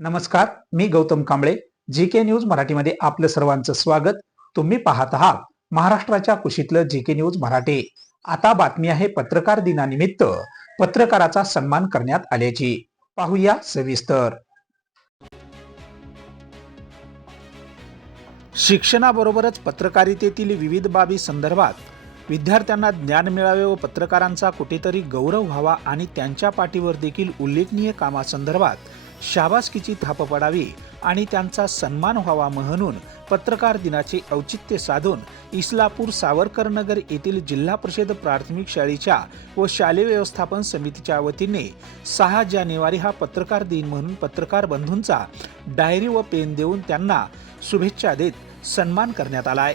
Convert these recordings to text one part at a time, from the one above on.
नमस्कार मी Gautam Kamble G K news मराठीमध्ये आपलं सर्वांचं स्वागत. तुम्ही पाहत आहात महाराष्ट्राच्या कुशीतलं जी के न्यूज मराठी. आता बातमी आहे पत्रकार दिनानिमित्त. पत्रकाराचा सन्मान करण्यात आल्याची. पाहूया सविस्तर. शिक्षणाबरोबरच पत्रकारितेतील विविध बाबी संदर्भात विद्यार्थ्यांना ज्ञान मिळावे व पत्रकारांचा कुठेतरी गौरव व्हावा आणि त्यांच्या पाठीवर देखील उल्लेखनीय कामासंदर्भात शाबासकीची थाप पडावी आणि त्यांचा सन्मान व्हावा म्हणून पत्रकार दिनाचे औचित्य साधून इस्लापूर सावरकरनगर येथील जिल्हा परिषद प्राथमिक शाळेच्या व शालेय व्यवस्थापन समितीच्या वतीने सहा जानेवारी हा पत्रकार दिन म्हणून पत्रकार बंधूंचा डायरी व पेन देऊन त्यांना शुभेच्छा देत सन्मान करण्यात आला आहे.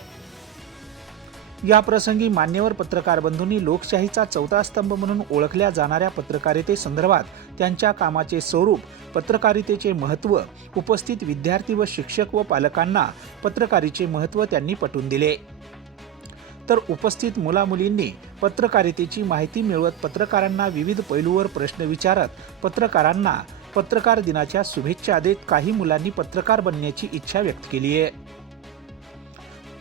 याप्रसंगी मान्यवर पत्रकार बंधूंनी लोकशाहीचा चौथा स्तंभ म्हणून ओळखल्या जाणाऱ्या पत्रकारितेसंदर्भात त्यांच्या कामाचे स्वरूप पत्रकारितेचे महत्त्व उपस्थित विद्यार्थी व शिक्षक व पालकांना पत्रकारीचे महत्त्व त्यांनी पटवून दिले. तर उपस्थित मुलामुलींनी पत्रकारितेची माहिती मिळवत पत्रकारांना विविध पैलूवर प्रश्न विचारत पत्रकारांना पत्रकार दिनाच्या शुभेच्छा देत काही मुलांनी पत्रकार बनण्याची इच्छा व्यक्त केली आहे.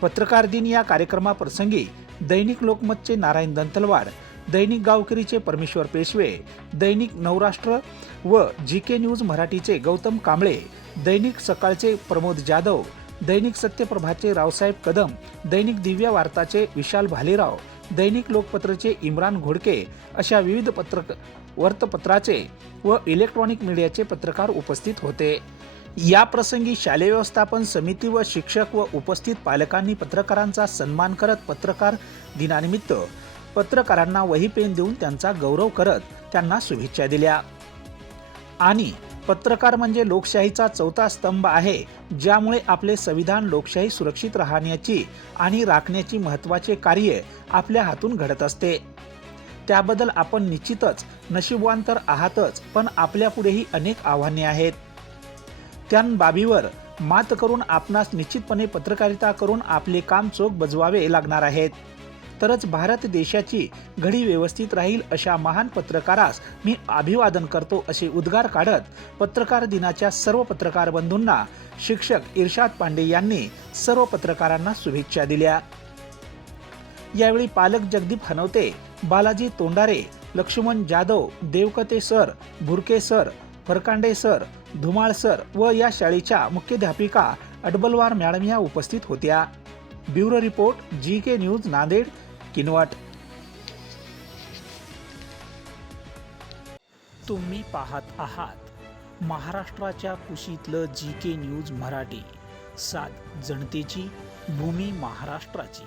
पत्रकार दिन या कार्यक्रमाप्रसंगी दैनिक लोकमतचे नारायण दंतलवाड दैनिक गावकरीचे परमेश्वर पेशवे दैनिक नवराष्ट्र व जी के न्यूज मराठीचे गौतम कांबळे दैनिक सकाळचे प्रमोद जाधव दैनिक सत्यप्रभाचे रावसाहेब कदम दैनिक दिव्य वार्ताचे विशाल भालेराव दैनिक लोकपत्रचे इम्रान घोडके अशा विविध पत्रक वर्तपत्राचे व इलेक्ट्रॉनिक मीडियाचे पत्रकार उपस्थित होते. या प्रसंगी शालेय व्यवस्थापन समिती व शिक्षक व उपस्थित पालकांनी पत्रकारांचा सन्मान करत पत्रकार दिनानिमित्त पत्रकारांना वही पेन देऊन त्यांचा गौरव करत त्यांना शुभेच्छा दिल्या. आणि पत्रकार म्हणजे लोकशाहीचा चौथा स्तंभ आहे ज्यामुळे आपले संविधान लोकशाही सुरक्षित राहण्याची आणि राखण्याची महत्त्वाचे कार्य आपल्या हातून घडत असते. त्याबद्दल आपण निश्चितच नशीबवान तर आहातच पण आपल्यापुढेही अनेक आव्हाने आहेत. त्या बाबीवर मात करून आपणास निश्चितपणे पत्रकारिता करून आपले काम चोख बजवावे लागणार आहेत. तरच भारत देशाची घडी व्यवस्थित राहील अशा महान पत्रकारास मी अभिवादन करतो असे उद्गार काढत पत्रकार दिनाच्या सर्व पत्रकार बंधूंना शिक्षक इर्शाद पांडे यांनी सर्व पत्रकारांना शुभेच्छा दिल्या. यावेळी पालक Jagdeep Hanwate Balaji Tondare Laxman Jadhav Devkate sir Bhurke sir Farkande sir Dhumal sir व या शाळेच्या मुख्याध्यापिका अडबलवार मॅडम या उपस्थित होत्या. Bureau report G K news Nanded Kinwat. तुम्ही पाहत आहात महाराष्ट्राच्या कुशीतलं जी के न्यूज मराठी. सात जनतेची भूमी महाराष्ट्राची.